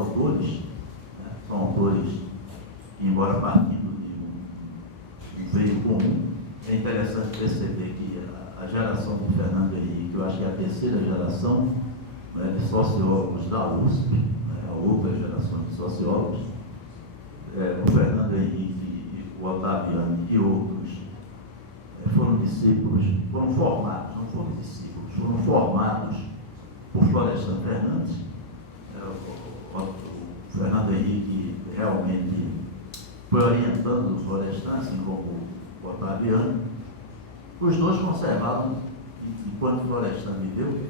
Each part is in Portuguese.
autores, né? São autores que, embora partindo de um veio comum, é interessante perceber que a geração de Fernando Henrique, eu acho que é a terceira geração, né, de sociólogos da USP, né, a outra geração de sociólogos, o Fernando Henrique, o Ottaviani e outros, foram discípulos, foram formados, não foram discípulos, foram formados por Florestan Fernandes. O Fernando Henrique realmente foi orientando o Florestan, assim como o Ottaviani. Os dois conservavam, enquanto Florestan viveu,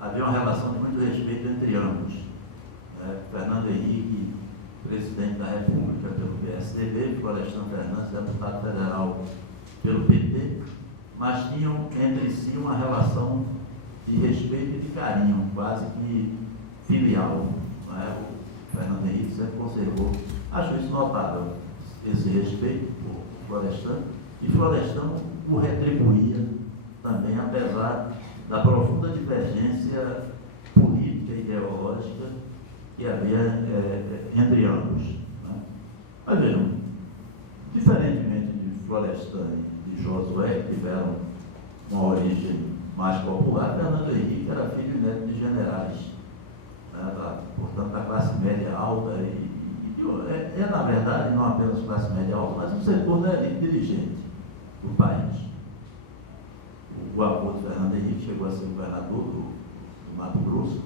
havia uma relação de muito respeito entre ambos. Fernando Henrique, presidente da República pelo PSDB, Florestan Fernandes, deputado federal pelo PT, mas tinham entre si uma relação de respeito e de carinho, quase que filial. O Fernando Henrique sempre conservou, acho isso notável, esse respeito por Florestan, e Florestan o retribuía também, apesar da profunda divergência política e ideológica que havia entre ambos. Né? Mas vejam, diferentemente de Florestan e de Josué, que tiveram uma origem mais popular, Fernando Henrique era filho e neto de generais, né? Portanto, da classe média alta na verdade, não apenas classe média alta, mas um setor da elite dirigente do país. O avô de Fernando Henrique chegou a ser governador do Mato Grosso.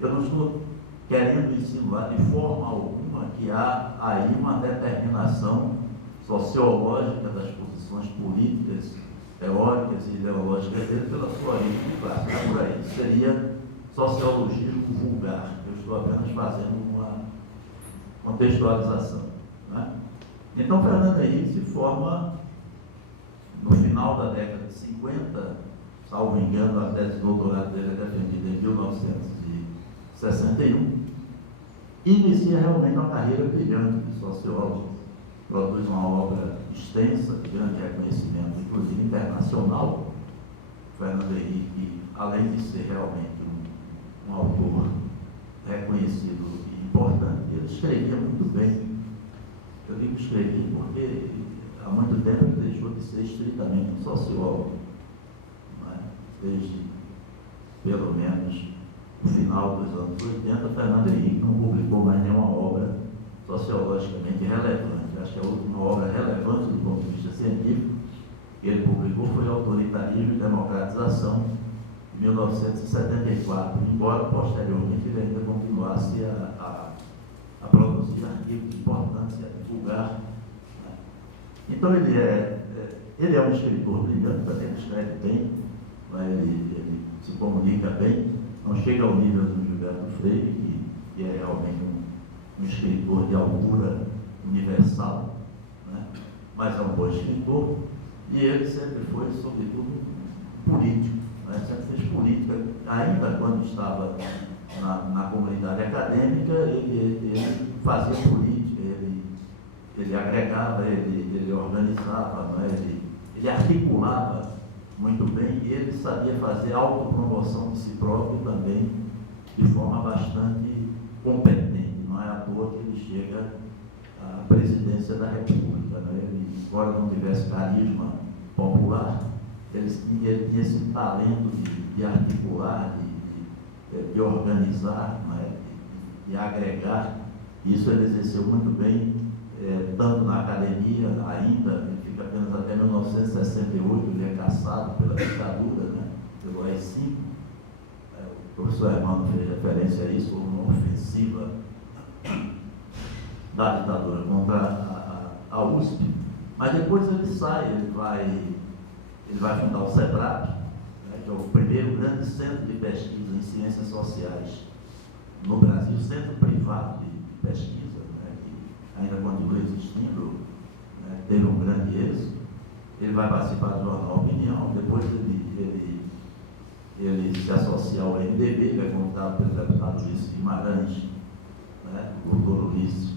Eu não estou querendo insinuar de forma alguma que há aí uma determinação sociológica das posições políticas, teóricas e ideológicas dele pela sua origem de classe. Não por aí. Isso seria sociologismo vulgar. Eu estou apenas fazendo uma contextualização. Né? Então, Fernando Henrique se forma no final da década de 50, salvo engano, a tese de doutorado dele é defendida em 1961, inicia realmente uma carreira brilhante de sociólogo, produz uma obra extensa, de grande reconhecimento, inclusive internacional. Fernando Henrique, além de ser realmente um autor reconhecido e importante, ele escrevia muito bem. Eu digo escrevia porque há muito tempo ele deixou de ser estritamente um sociólogo, né? Desde pelo menos o final dos anos 80, Fernando Henrique não publicou mais nenhuma obra sociologicamente relevante. Acho que a última obra relevante do ponto de vista científico que ele publicou foi Autoritarismo e Democratização, de 1974, embora posteriormente ele ainda continuasse a produzir artigos importantes, a divulgar. Né? Então ele é um escritor brilhante, também ele escreve bem, né? Ele se comunica bem, não chega ao nível do Gilberto Freire, que é realmente um escritor de altura universal, né? Mas é um bom escritor, e ele sempre foi, sobretudo, político, né? Sempre fez política, ainda quando estava na comunidade acadêmica, ele fazia política, ele agregava, ele organizava, né? Ele articulava muito bem, e ele sabia fazer autopromoção de si próprio também de forma bastante competente. Não é à toa que ele chega à presidência da República. Né? Ele, embora não tivesse carisma popular, ele tinha esse talento de articular, de organizar, né? de agregar. Isso ele exerceu muito bem, tanto na academia ainda. Ele fica apenas até 1968, ele é caçado pela ditadura, né? Pelo AI-5. O professor Hermano fez referência a isso, como uma ofensiva da ditadura contra a USP. Mas depois ele sai, ele vai fundar o SEBRAP, né, que é o primeiro grande centro de pesquisa em ciências sociais no Brasil, centro privado de pesquisa, né, que ainda continua existindo, né, teve um grande êxito. Ele vai participar do jornal Opinião, depois ele se associa ao MDB, ele é convidado pelo deputado Luiz Guimarães, né, o doutor Luiz,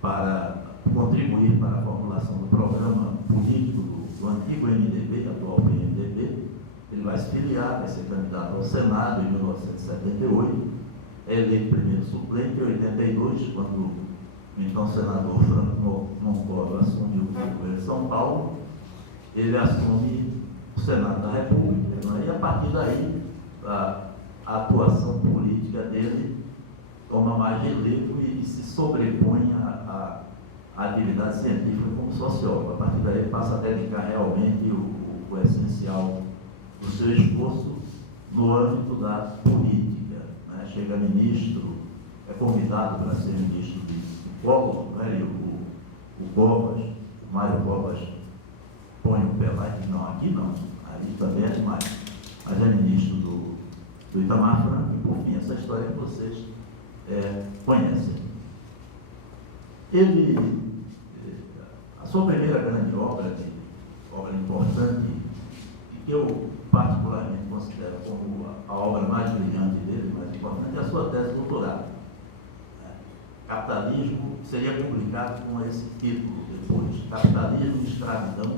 para contribuir para a formulação do programa político do antigo MDB, atual PMDB. Ele vai se filiar, vai ser candidato ao Senado em 1978, é eleito primeiro suplente em 82, quando o então senador Franco Moncada assumiu o governo de São Paulo. Ele assume o Senado da República, e a partir daí a atuação política dele toma mais relevo e se sobrepõe à atividade científica como sociólogo. A partir daí ele passa a dedicar realmente o essencial do seu esforço no âmbito da política, né? Chega ministro, é convidado para ser ministro de Collor, né? E o Covas, o Mário Covas, põe o pé lá e não, aqui não, ali também é demais. Mas é ministro do Itamar Franco, e por fim essa história que vocês conhecem. A sua primeira grande obra importante, que eu particularmente considero como a obra mais brilhante dele, mais importante, é a sua tese de doutorado. Capitalismo seria publicado com esse título depois: Capitalismo e Escravidão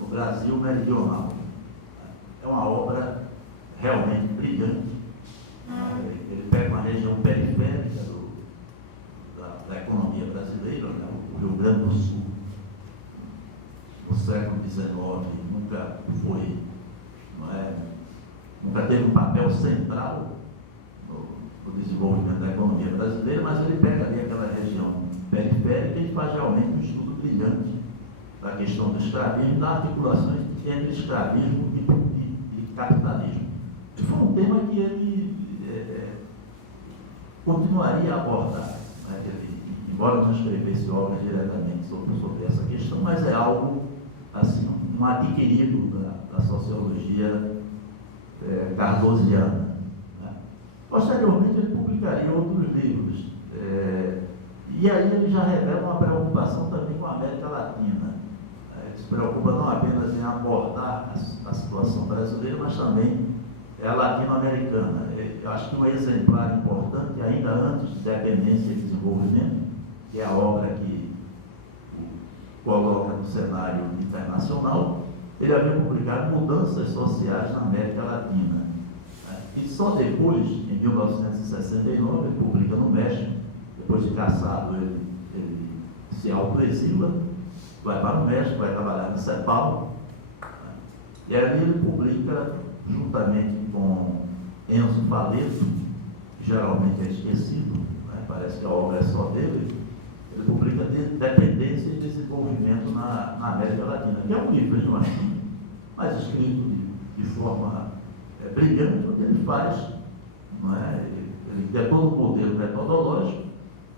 no Brasil Meridional. É uma obra realmente brilhante. Ele pega uma região periférica da economia brasileira, né? O Rio Grande do Sul, no século XIX, nunca foi, nunca teve um papel central no desenvolvimento da economia brasileira, mas ele pega ali aquela região periférica e faz realmente um estudo brilhante da questão do escravismo e das articulações entre escravismo e capitalismo. E foi um tema que ele continuaria a abordar, né? Embora não escrevesse obras diretamente sobre essa questão, mas é algo assim, um adquirido da sociologia cartosiana. Né? Posteriormente ele publicaria outros livros, e aí ele já revela uma preocupação também com a América Latina. Ele se preocupa não apenas em abordar a situação brasileira, mas também a latino-americana. Eu acho que um exemplar importante, ainda antes de Dependência e Desenvolvimento, que é a obra que coloca no cenário internacional, ele havia publicado Mudanças Sociais na América Latina. E só depois, em 1969, ele publica no México. Depois de caçado, ele se autoexila, vai para o México, vai trabalhar no CEPAL, e ali ele publica, juntamente com Enzo Faleto, que geralmente é esquecido, né? Parece que a obra é só dele. Ele publica Dependência e Desenvolvimento na América Latina, que é um livro, não é? Mas escrito de forma brilhante, onde ele faz, não é? Ele tem todo o modelo metodológico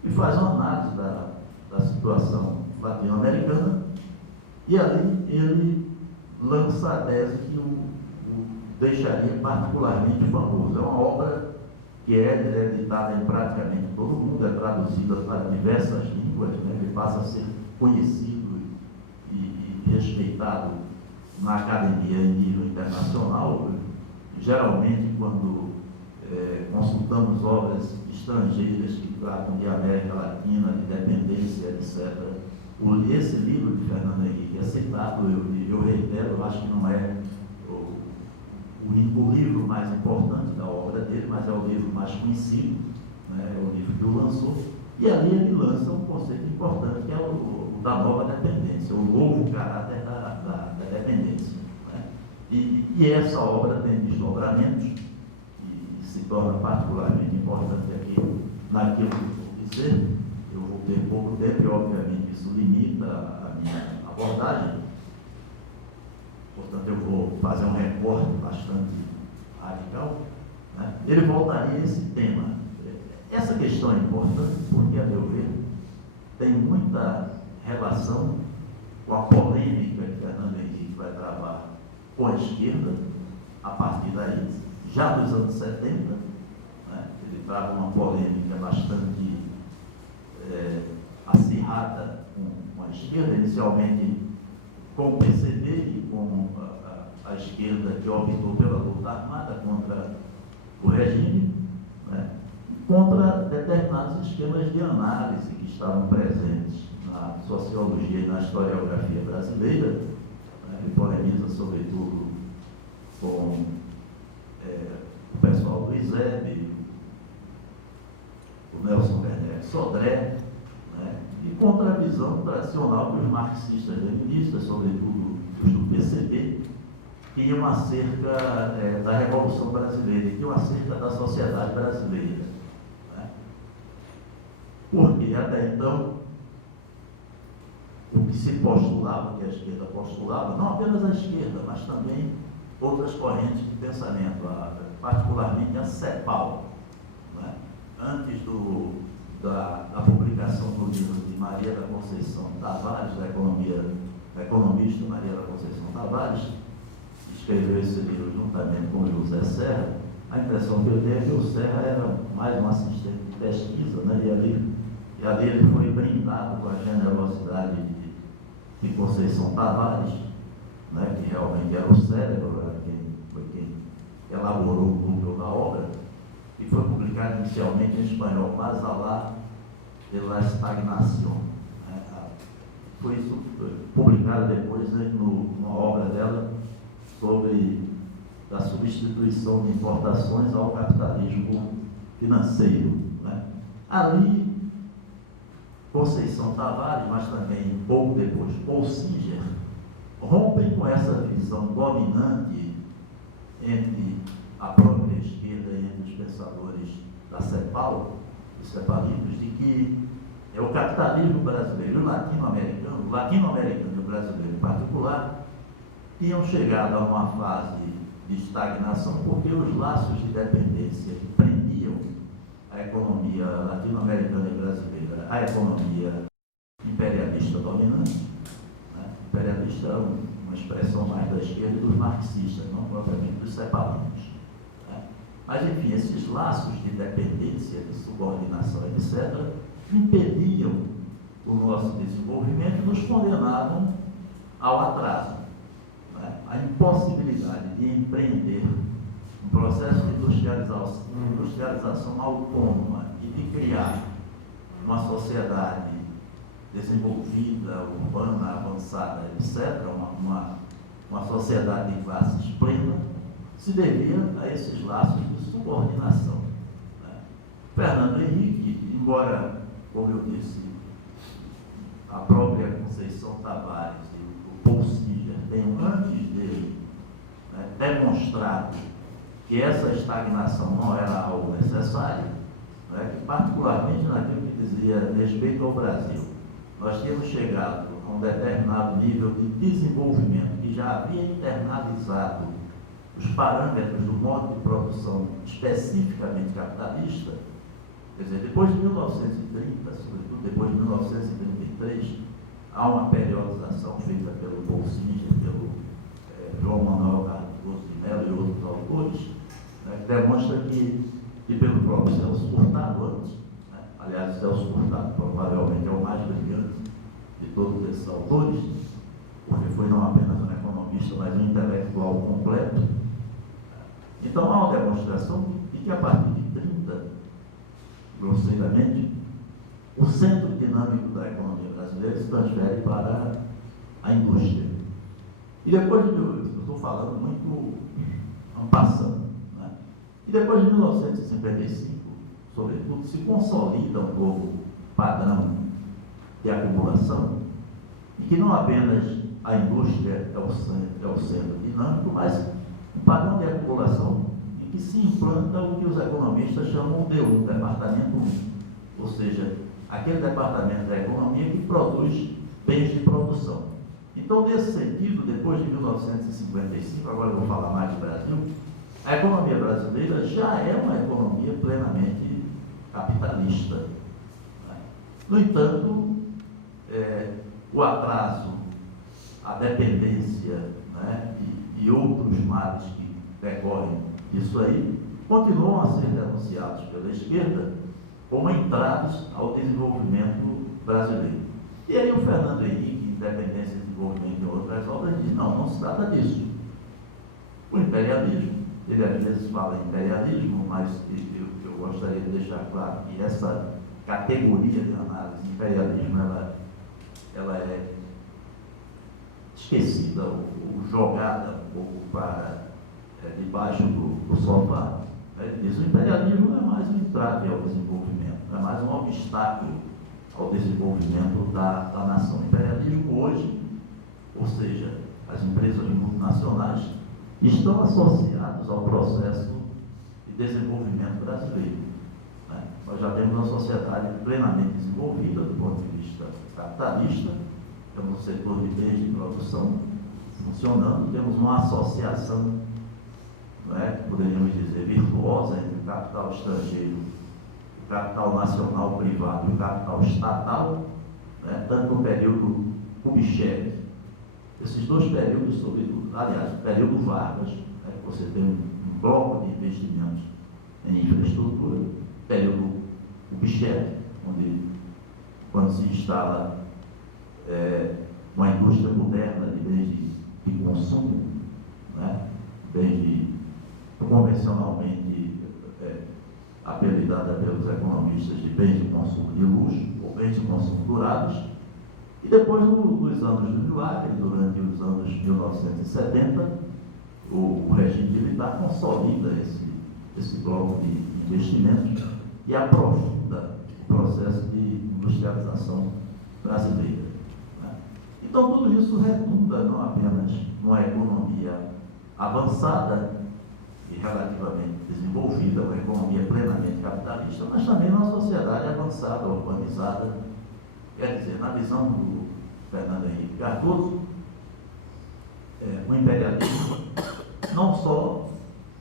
e faz uma análise da situação latino-americana, e ali ele lança a tese que o deixaria particularmente famoso. É uma obra que é editada em praticamente todo mundo, é traduzida para diversas línguas, né? Ele passa a ser conhecido e respeitado na academia em nível internacional. Geralmente, quando consultamos obras estrangeiras que tratam de América Latina, de dependência, etc., esse livro de Fernando Henrique é citado, eu reitero, eu acho que não é o livro mais importante da obra dele, mas é o livro mais conhecido, né? É o livro que o lançou, e ali ele lança um conceito importante, que é o da nova dependência, o novo caráter da dependência. Né? E essa obra tem desdobramentos, e se torna particularmente importante aqui naquilo que eu vou dizer. Eu vou ter pouco tempo e, obviamente, isso limita a minha abordagem. Portanto, eu vou fazer um recorte bastante radical. Né? Ele voltaria a esse tema. Essa questão é importante porque, a meu ver, tem muita relação com a polêmica que Fernando Henrique vai travar com a esquerda, a partir daí, já dos anos 70. Né? Ele trava uma polêmica bastante acirrada com a esquerda, inicialmente com o PCB e com a esquerda que optou pela luta armada contra o regime, né? Contra determinados esquemas de análise que estavam presentes na sociologia e na historiografia brasileira. Né? Ele polemiza, sobretudo, com o pessoal do ISEB, Sodré, né? E contra a visão tradicional que os marxistas-leninistas, sobretudo os do PCB, tinham acerca da Revolução Brasileira, tinham acerca da sociedade brasileira. Né? Porque até então, o que se postulava, que a esquerda postulava, não apenas a esquerda, mas também outras correntes de pensamento, particularmente a CEPAL, né? Antes da publicação do livro de Maria da Conceição Tavares, da economista Maria da Conceição Tavares, que escreveu esse livro juntamente com José Serra, a impressão que eu tenho é que o Serra era mais um assistente de pesquisa, né? E ali ele foi brindado com a generosidade de Conceição Tavares, né? Que realmente era o cérebro, foi quem elaborou o núcleo da obra, e foi publicado inicialmente em espanhol, Mas alá de la estagnación. Foi publicado depois, né, numa obra dela sobre a substituição de importações ao capitalismo financeiro. Né? Ali, Conceição Tavares, mas também pouco depois, Paul Singer, rompem com essa visão dominante entre a própria esquerda e entre os pensadores da CEPAL, os cepalistas, de que o capitalismo brasileiro e o latino-americano e o brasileiro em particular, tinham chegado a uma fase de estagnação porque os laços de dependência que prendiam a economia latino-americana e brasileira, a economia imperialista dominante, né? Imperialista é uma expressão mais da esquerda e dos marxistas, não propriamente dos cepalistas. Né? Mas, enfim, esses laços de dependência, de subordinação, etc., impediam o nosso desenvolvimento e nos condenavam ao atraso. Né? A impossibilidade de empreender um processo de industrialização autônoma e de criar uma sociedade desenvolvida, urbana, avançada, etc., uma sociedade de classes plena, se devia a esses laços de subordinação. Né? Fernando Henrique, embora, como eu disse, a própria Conceição Tavares e o Paul Singer tenham antes dele, né, demonstrado que essa estagnação não era algo necessário, né, que particularmente naquilo que dizia respeito ao Brasil, nós tínhamos chegado a um determinado nível de desenvolvimento que já havia internalizado os parâmetros do modo de produção especificamente capitalista. Quer dizer, depois de 1930, sobretudo depois de 1933, há uma periodização feita pelo Paul Singer, pelo João Manuel Cardoso de Mello e outros autores, né, que demonstra que pelo próprio Celso Furtado antes, né, aliás, Celso Furtado provavelmente é o mais brilhante de todos esses autores, porque foi não apenas um economista, mas um intelectual completo. Então há uma demonstração de que a partir de 30, grosseiramente, o centro dinâmico da economia brasileira se transfere para a indústria. E depois eu estou falando muito passando, né? E depois de 1955, sobretudo, se consolida um novo padrão de acumulação, e que não apenas a indústria é o centro dinâmico, mas um padrão de acumulação em que se implanta o que os economistas chamam de D1, Departamento 1, ou seja, aquele departamento da economia que produz bens de produção. Então, nesse sentido, depois de 1955, agora eu vou falar mais do Brasil, a economia brasileira já é uma economia plenamente capitalista. Né? No entanto, o atraso, a dependência, né, e outros males que decorrem disso aí, continuam a ser denunciados pela esquerda como entraves ao desenvolvimento brasileiro. E aí o Fernando Henrique, Independência e Desenvolvimento e outras obras, diz, não se trata disso. O imperialismo, ele às vezes fala imperialismo, mas eu gostaria de deixar claro que essa categoria de análise, imperialismo, ela é esquecida ou jogada um pouco para debaixo do sofá. Ele diz, o imperialismo é mais um entrave ao desenvolvimento, é mais um obstáculo obstáculo ao desenvolvimento da nação. O imperialismo hoje, ou seja, as empresas multinacionais, estão associadas ao processo de desenvolvimento brasileiro. Nós já temos uma sociedade plenamente desenvolvida do ponto de vista capitalista, temos um setor de bens de produção funcionando, temos uma associação, poderíamos dizer, virtuosa entre o capital estrangeiro, o capital nacional privado e o capital estatal, tanto no período Kubitschek, esses dois períodos, aliás, o período Vargas, você tem um bloco de investimentos em infraestrutura, período Kubitschek, quando se instala uma indústria moderna de bens de consumo, bens convencionalmente apelidada pelos economistas de bens de consumo de luxo, ou bens de consumo duráveis, e depois, nos anos do milagre, durante os anos 1970, o regime militar consolida esse bloco de investimentos e aprofunda o processo de industrialização brasileira. Então, tudo isso redunda não apenas numa economia avançada e relativamente desenvolvida, uma economia plenamente capitalista, mas também numa sociedade avançada, urbanizada. Quer dizer, na visão do Fernando Henrique Cardoso, o imperialismo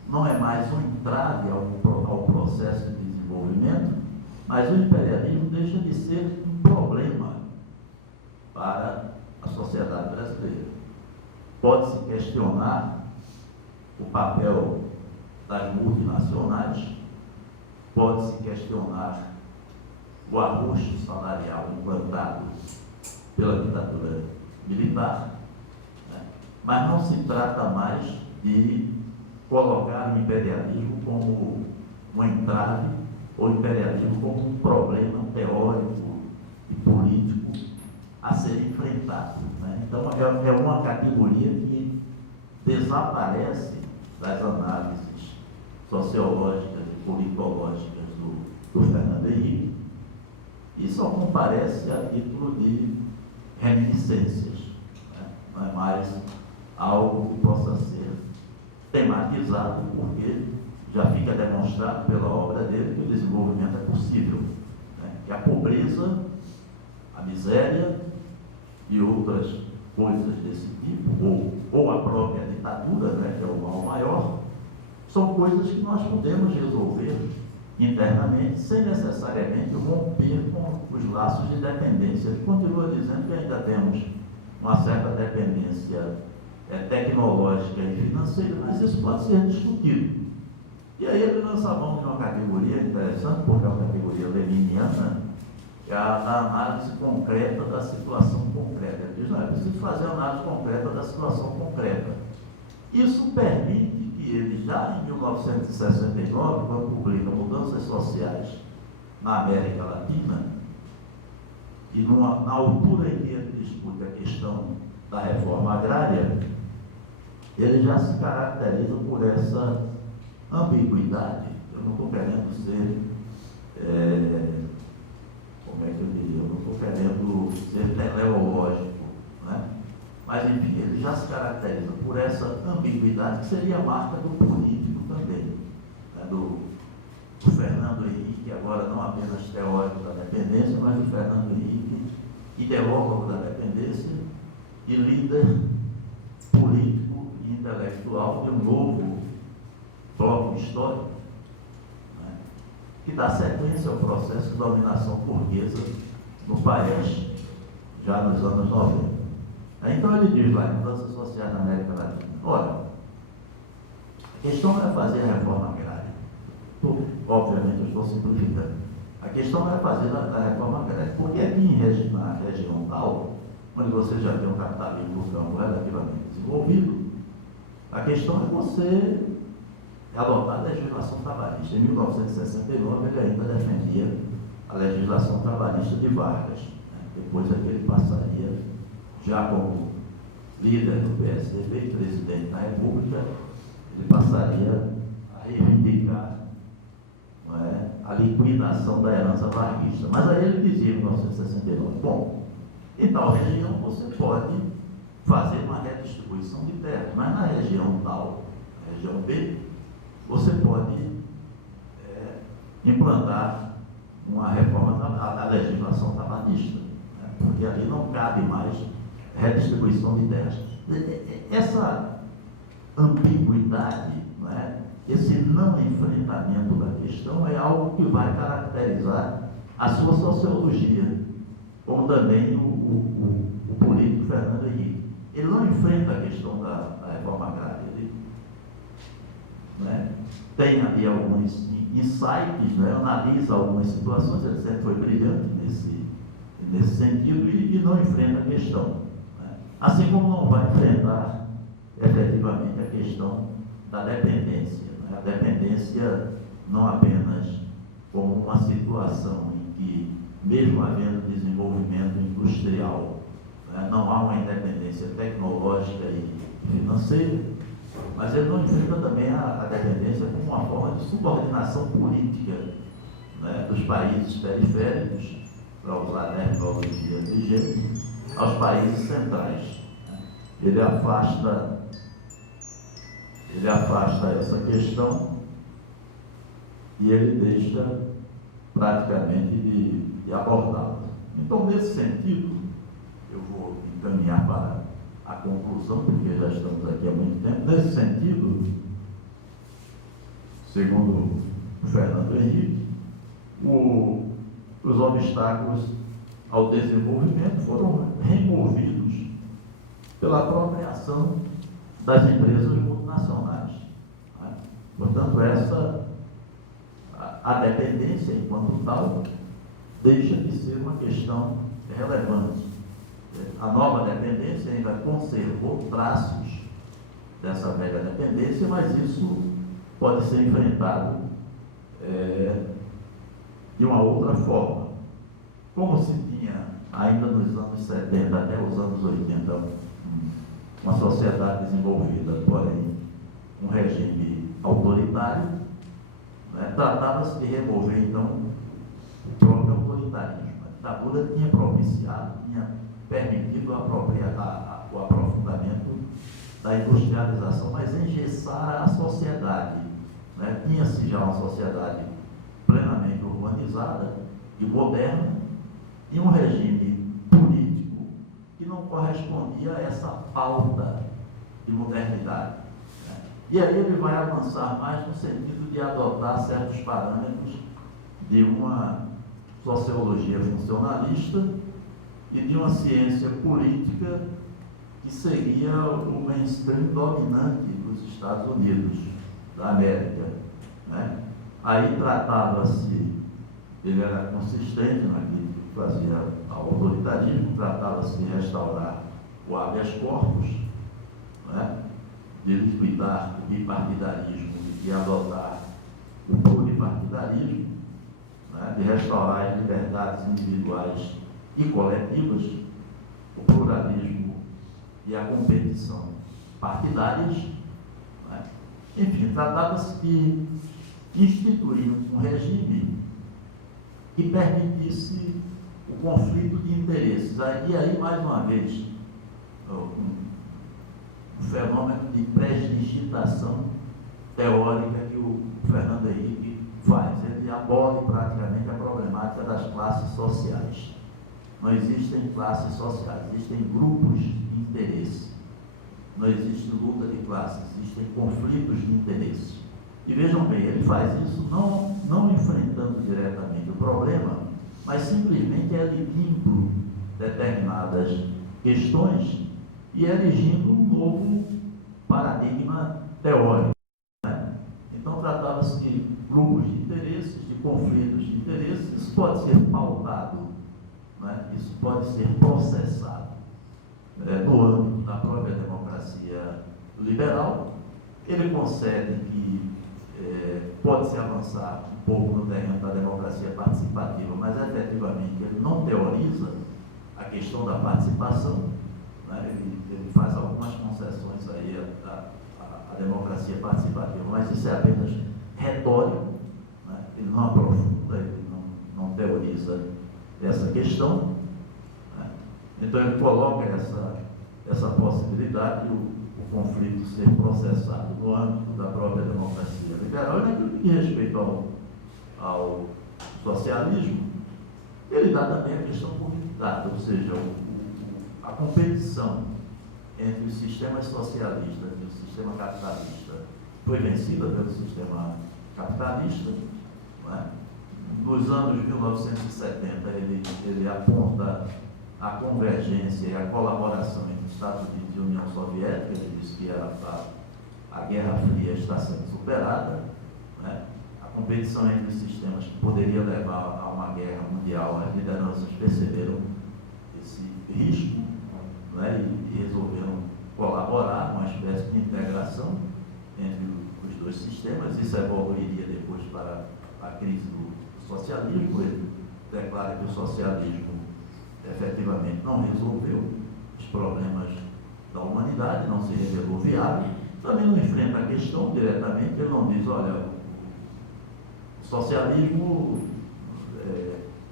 não é mais um entrave ao processo de desenvolvimento, mas o imperialismo deixa de ser um problema para a sociedade brasileira. Pode-se questionar o papel das multinacionais, pode-se questionar o arroxo salarial implantado pela ditadura militar, mas não se trata mais de colocar o imperialismo como um entrave ou o imperialismo como um problema teórico e político a ser enfrentado. Então, é uma categoria que desaparece das análises sociológicas e politológicas do Fernando Henrique e só comparece a título de reminiscências. Não é mais algo que possa ser tematizado, porque já fica demonstrado pela obra dele que o desenvolvimento é possível, que a pobreza, a miséria e outras coisas desse tipo, ou a própria ditadura, que é o mal maior, são coisas que nós podemos resolver internamente, sem necessariamente romper com os laços de dependência. Ele continua dizendo que ainda temos uma certa dependência tecnológica e financeira, mas isso pode ser discutido. E aí ele lança a mão de uma categoria interessante, porque é uma categoria leniniana, que é a análise concreta da situação concreta. Ele diz, não, é preciso fazer a análise concreta da situação concreta. Isso permite que ele, já em 1969, quando publica Mudanças Sociais na América Latina, e na altura em que ele discute a questão da reforma agrária, ele já se caracteriza por essa ambiguidade. Eu não estou querendo ser, como é que eu diria, eu não estou querendo ser teleológico, mas enfim, ele já se caracteriza por essa ambiguidade, que seria a marca do político também, do Fernando Henrique, agora não apenas teórico da dependência, mas do Fernando Henrique, ideólogo da dependência e líder político e intelectual de um novo bloco histórico, que dá sequência ao processo de dominação burguesa no país, já nos anos 90. Então ele diz lá, em Mudanças Sociais na América Latina, olha, a questão não é fazer a reforma agrária. Obviamente eu estou simplificando. A questão não é fazer a reforma agrária, porque aqui na região tal, onde você já tem um capitalismo do campo relativamente desenvolvido, a questão é você adotar a legislação trabalhista. Em 1969 ele ainda defendia a legislação trabalhista de Vargas. Depois é que ele passaria, já como líder do PSDB e presidente da República, ele passaria a reivindicar a liquidação da herança varguista. Mas aí ele dizia em 1969, bom, em tal região você pode fazer uma redistribuição de terras, mas na região tal, na região B, você pode implantar uma reforma da legislação trabalhista, né? Porque ali não cabe mais redistribuição de terras. Essa ambiguidade, né? Esse não enfrentamento da questão é algo que vai caracterizar a sua sociologia, como também o político Fernando Henrique. Ele não enfrenta a questão da reforma agrária, ele, né, tem ali alguns insights, né, analisa algumas situações, ele sempre foi brilhante nesse sentido e não enfrenta a questão, né? Assim como não vai enfrentar efetivamente a questão da dependência, né? A dependência não apenas como uma situação em que, mesmo havendo desenvolvimento industrial, né, não há uma independência tecnológica e financeira, mas ele não enfrenta também a dependência como uma forma de subordinação política, né, dos países periféricos, para usar a terminologia vigente, aos países centrais. Ele afasta essa questão e ele deixa praticamente de abordá-la. Então, nesse sentido, eu vou encaminhar para a conclusão, porque já estamos aqui há muito tempo. Nesse sentido, segundo o Fernando Henrique, os obstáculos ao desenvolvimento foram removidos pela própria ação das empresas multinacionais, né? Portanto, a dependência, enquanto tal, deixa de ser uma questão relevante. A nova dependência ainda conservou traços dessa velha dependência, mas isso pode ser enfrentado de uma outra forma. Como se tinha, ainda nos anos 70 até os anos 80, uma sociedade desenvolvida, porém um regime autoritário, né? Tratava-se de remover, então, o próprio autoritarismo. A ditadura tinha propiciado, tinha permitido o aprofundamento da industrialização, mas engessara a sociedade, né? Tinha-se já uma sociedade plenamente urbanizada e moderna e um regime político que não correspondia a essa pauta de modernidade, né? E aí ele vai avançar mais no sentido de adotar certos parâmetros de uma sociologia funcionalista e de uma ciência política que seria o mainstream dominante dos Estados Unidos da América, né? Aí tratava-se, ele era consistente naquilo que fazia ao autoritarismo, tratava-se de restaurar o habeas corpus, né? De liquidar o bipartidarismo e adotar o pluripartidarismo, né? De restaurar as liberdades individuais e coletivas, o pluralismo e a competição partidárias, né? Enfim, tratava-se de instituir um regime que permitisse o conflito de interesses. E aí, mais uma vez, um fenômeno de presdigitação teórica que o Fernando Henrique faz. Ele abole praticamente a problemática das classes sociais. Não existem classes sociais, existem grupos de interesse. Não existe luta de classes, existem conflitos de interesse. E vejam bem, ele faz isso não enfrentando diretamente o problema, mas simplesmente eligindo determinadas questões e erigindo um novo paradigma teórico, né? Então tratava-se de grupos de interesses, de conflitos de interesses. Isso pode ser pautado, né? Isso pode ser processado no âmbito da própria democracia liberal. Ele concede que pode-se avançar um pouco no terreno da democracia participativa, mas efetivamente ele não teoriza a questão da participação, né? Ele faz algumas concessões aí à democracia participativa, mas isso é apenas retórico, né? Ele não aprofunda, ele não teoriza essa questão, né? Então ele coloca essa possibilidade de o conflito ser processado no âmbito da própria democracia liberal e naquilo que diz respeito ao socialismo. Ele dá também a questão comunitária, ou seja, a competição entre os sistemas socialistas e o sistema capitalista foi vencida pelo sistema capitalista, não é? Nos anos 1970, ele aponta a convergência e a colaboração entre os Estados Unidos e a União Soviética. Ele diz que a Guerra Fria está sendo superada, né? A competição entre os sistemas que poderia levar a uma guerra mundial, as lideranças perceberam esse risco, né? E resolveram colaborar, uma espécie de integração entre os dois sistemas. Isso evoluiria depois para a crise do socialismo. Ele declara que o socialismo efetivamente não resolveu os problemas da humanidade, não se revelou viável, também não enfrenta a questão diretamente. Ele não diz, olha, o socialismo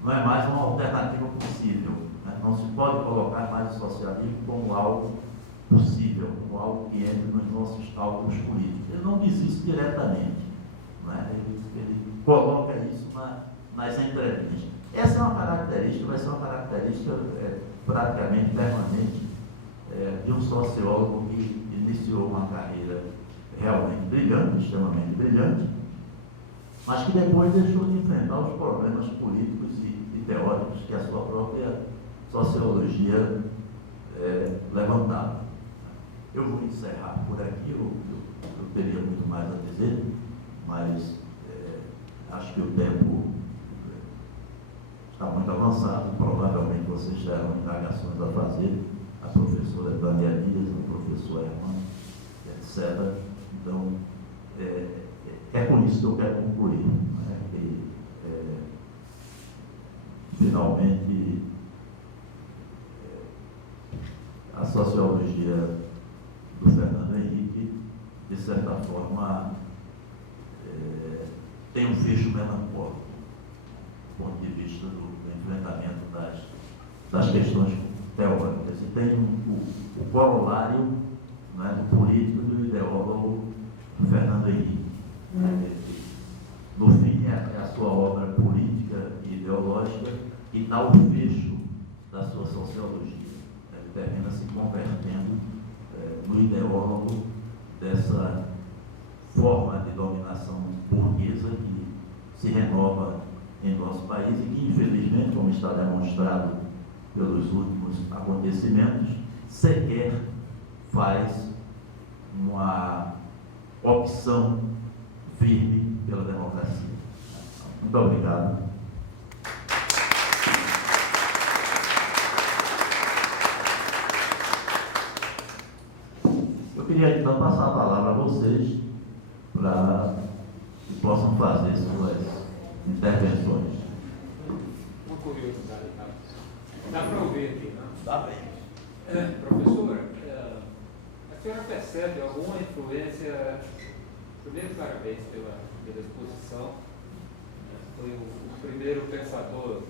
não é mais uma alternativa possível, né? Não se pode colocar mais o socialismo como algo possível, como algo que entre nos nossos cálculos políticos. Ele não diz isso diretamente, né? Ele coloca isso nas entrelinhas. Essa é uma característica, vai ser uma característica praticamente permanente de um sociólogo que iniciou uma carreira realmente brilhante, extremamente brilhante, mas que depois deixou de enfrentar os problemas políticos e teóricos que a sua própria sociologia levantava. Eu vou encerrar por aqui, eu teria muito mais a dizer, mas acho que o tempo está muito avançado. Provavelmente vocês terão indagações a fazer, a professora Tânia Dias, o professor Herman, etc. Então, é com isso que eu quero concluir, né? Finalmente, a sociologia do Fernando Henrique, de certa forma, tem um fecho melancólico, do ponto de vista do enfrentamento das questões teóricas. E tem o corolário, né, do político e do ideólogo do Fernando Henrique. No fim, é a sua obra política e ideológica que dá o fecho da sua sociologia. Ele termina se convertendo no ideólogo dessa forma de dominação burguesa que se renova em nosso país e que, infelizmente, como está demonstrado pelos últimos acontecimentos, sequer faz uma opção firme pela democracia. Muito obrigado. Eu queria então passar a palavra a vocês para que possam fazer suas intervenções. Uma curiosidade, tá? Dá para ouvir aqui, não? Está bem. Professora, a senhora percebe alguma influência? Primeiro, parabéns pela exposição. Foi o primeiro pensador